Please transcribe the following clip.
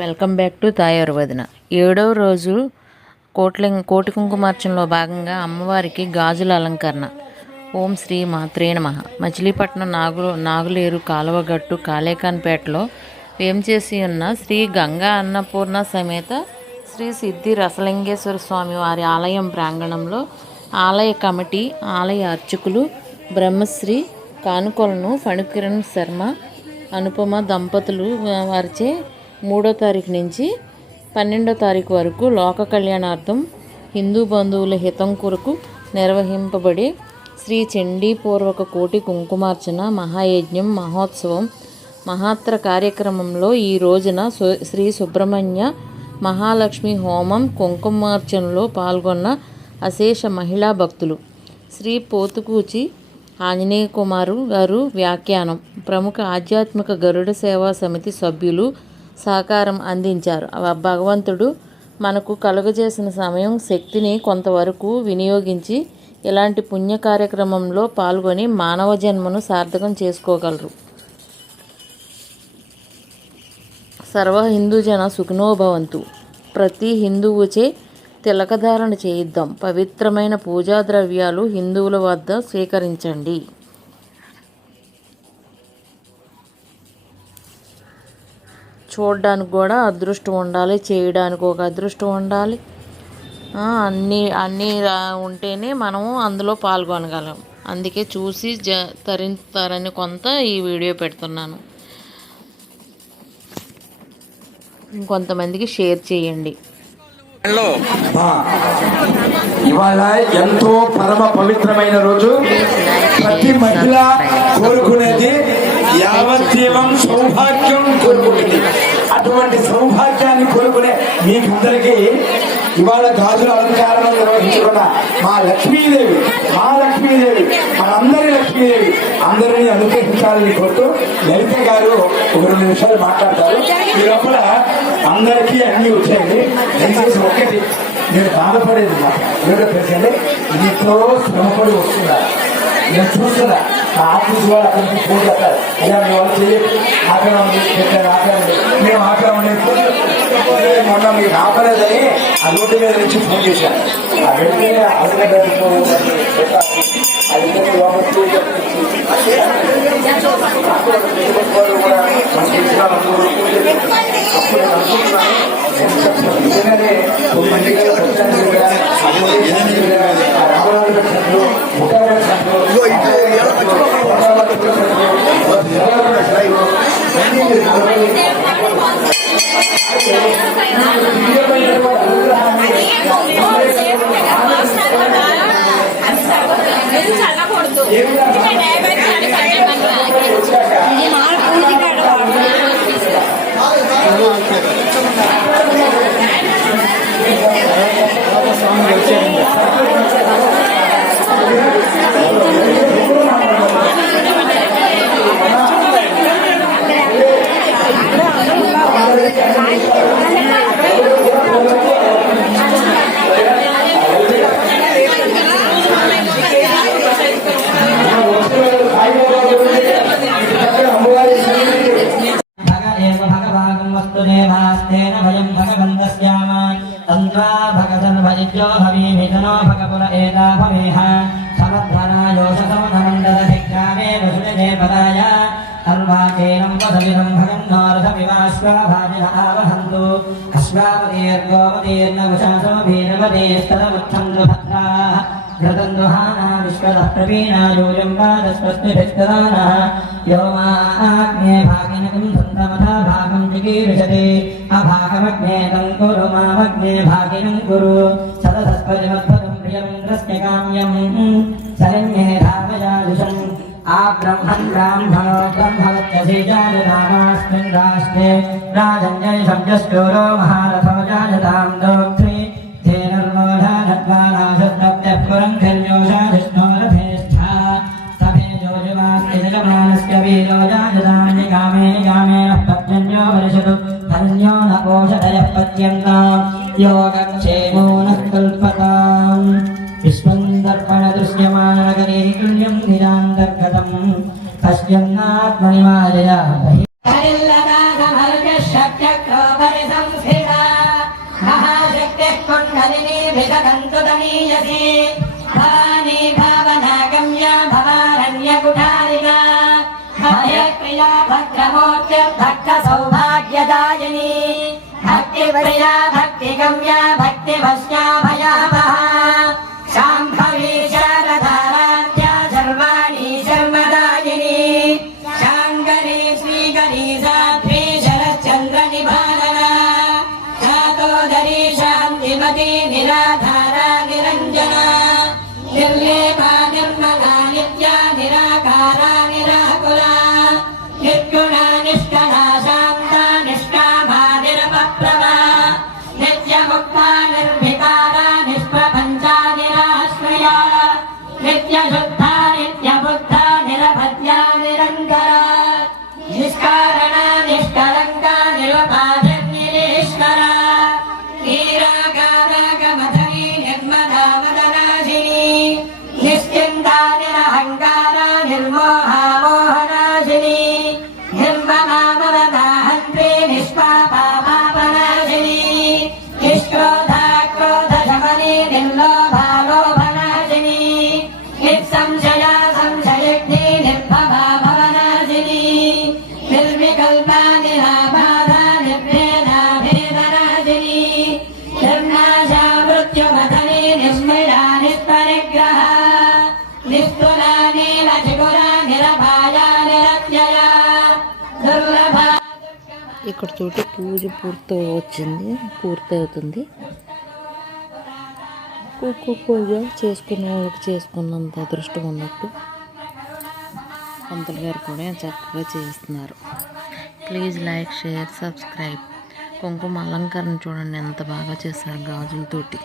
Welcome back to తాయారు వదిన. 7వ రోజు కోటి కుంకుమార్చనలో భాగంగా అమ్మవారికి గాజుల అలంకరణ. ఓం శ్రీ మాత్రే నమః. మచిలీపట్నం నాగులేరు కాలువగట్టు కాళేకాన్పేటలో వేంచేసి ఉన్న శ్రీ గంగా అన్నపూర్ణ సమేత శ్రీ సిద్ధి రసలింగేశ్వర స్వామి వారి ఆలయం ప్రాంగణంలో ఆలయ కమిటీ, ఆలయ అర్చకులు బ్రహ్మశ్రీ కానుకలను ఫణికిరణ్ శర్మ, అనుపమ దంపతులు వారిచే 3వ తారీఖు నుంచి 12వ తారీఖు వరకు లోక కళ్యాణార్థం హిందూ బంధువుల హితం కొరకు నిర్వహింపబడే శ్రీ చండీపూర్వక కోటి కుంకుమార్చన మహాయజ్ఞం మహోత్సవం మహాత్ర కార్యక్రమంలో ఈ రోజున శ్రీ సుబ్రహ్మణ్య మహాలక్ష్మి హోమం కుంకుమార్చనలో పాల్గొన్న అశేష మహిళా భక్తులు. శ్రీ పోతుకూచి ఆంజనేయ కుమారు గారు వ్యాఖ్యానం. ప్రముఖ ఆధ్యాత్మిక గరుడ సేవా సమితి సభ్యులు సహకారం అందించారు. భగవంతుడు మనకు కలుగజేసిన సమయం, శక్తిని కొంతవరకు వినియోగించి ఇలాంటి పుణ్య కార్యక్రమంలో పాల్గొని మానవ జన్మను సార్థకం చేసుకోగలరు. సర్వ హిందూ జన సుఖినోభవంతు. ప్రతి హిందువుచే తిలకధారణ చేయిద్దాం. పవిత్రమైన పూజా ద్రవ్యాలు హిందువుల వద్ద స్వీకరించండి. చూడడానికి కూడా అదృష్టం ఉండాలి, చేయడానికి ఒక అదృష్టం ఉండాలి. అన్నీ ఉంటేనే మనము అందులో పాల్గొనగలం. అందుకే చూసి తరింతారని కొంత ఈ వీడియో పెడుతున్నాను. ఇంకొంతమందికి షేర్ చేయండి. ఇవాళ ఎంతో పరమ పవిత్రమైన రోజు. ప్రతి మహిళ కోరుకునేది యావజ్జీవం సౌభాగ్యం కోరుకునేది. అటువంటి సౌభాగ్యాన్ని కోరుకునే మీకందరికీ ఇవాళ గాజుల అలంకారం నిర్వహించుకున్న మా లక్ష్మీదేవి మనందరి లక్ష్మీదేవి అందరినీ అనుగ్రహించాలని కోరుతూ లలిత గారు ఒక 2 నిమిషాలు మాట్లాడతారు. ఈ లోపల అందరికీ అన్ని వచ్చాయండి. దయచేసి ఒక్కటి నేను బాధపడేది ఏదో తెలిసింది, ఇంట్లో శ్రమపడి వస్తున్నారు. నేను చూస్తున్నా ఆఫీస్ వాళ్ళు అక్కడికి ఫోన్ చేస్తారు, అయ్యా మీ వాళ్ళు చేయండి, ఆకలి ఉంది పెట్టారు, ఆకలి ఉంది, మేము ఆకలి ఉండేది మొన్న మీకు ఆపలేదని ఆ రోడ్డు మీద నుంచి ఫోన్ చేశాను. ఆ వెంటనే అసలు भगवन्तो हवीमितनो भगपुर एता भवेह समद्धनायोषसो नमन्ददधिक्रामे वसुनिधे पदाय सर्वाचेनं वसविदं भगन्नोरथमिवाश्वाभाजिन आवहन्तु अश्वावतीर्गोमतीर्नवशासो भीरवतीस्तदमुच्छन्तु भद्राः घृतन्दुहाना विश्वतः प्रवीणा यूयं वाजस्वस्मिभिस्तदानः यो माग्ने भागिनकं सन्तमथा भागं जिगीर्षति अभागमग्ने तं कुरु मामग्ने भागिनं कुरु सदसस्परिमद्भुतं प्रियमिन्द्रस्य काम्यं शरण्ये धावयाजुषम् आब्रह्मन् ब्राह्मणो ब्रह्मवत्यसि जायतामास्मिन् राष्ट्रे राजन्यै शब्दश्चोरो महारथो जायतां दोक्त्री धेनुर्मोढानद्वानाशुद्धप्यः पुरङ्घर्योषाधिष्णोरथेष्ठा सभेजोजुवास्तिजमानस्य वीरो जायतां निकामेन पत्यन्यो वर्षतु धन्यो न कोशतयः पत्यन्ताम् योगक्षेमो नः कल्पताम् विश्वन्दर्पणदृश्यमाननगरे तुल्यं निरान्तर्गतम् पश्यन्नात्मनिमायया भिषकन्तु तनीयसे भवानी भावनागम्या भवारण्यकुठारिका भयप्रिया भद्रमूर्तिर्भक्तसौभाग्यदायिनी भक्तिप्रिया भक्तिगम्या भक्तिभस्या भयावहा शाम्भवी शारदाराध्या सर्वाणी शर्मदायिनी शाङ्करी श्रीकरी साध्वी शरच्चन्द्रनिभानना शातोदरी शान्तिमती निराधारा निरञ्जना निर्लेपा निर्मला नित्या निराकारा निराकुला निर्गुणा निष्कला शान्ता निष्कामा निरपप्रभा नित्यमुक्ता निर्विकारा निष्प्रपञ्चा निराश्रया नित्यशुद्धा नित्यबुद्धा निरभद्या निरन्तरा निष्कारणा निष्कलङ्का निरुपाधिर्निरीश्वरा नीराकारागमधनी निर्मला मदनाशिनी निश्चिन्ता निरहङ्कारा निर्मोहा मोहनाशिनी निर्ममा मददाहन्त्री निष्पापा पापनाशिनी निष्क्रोधा क्रोधशमनी निर्लोभा लोभनाशिनी निःसंशया संशयग्नि निर्भवा भवनाशिनी निर्विकल्पा निराबाधा निर्भेदा भेदनाशिनी निर्नाशा मृत्युमथनी निस्मृता निष्परिग्रहा निस्तुला नीलचिकुरा निरभाया निरत्यया దుర్లభా ఇక్కడ చూడు పూజ పూర్తవుతుంది. పూజ చేసుకునే వాళ్ళకి చేసుకున్నంత అదృష్టం ఉన్నట్టు పంతులు గారు కూడా చక్కగా చేస్తున్నారు. Please like, share, subscribe. కుంకుమ అలంకరణ చూడండి ఎంత బాగా చేశారు గాజులతోటి.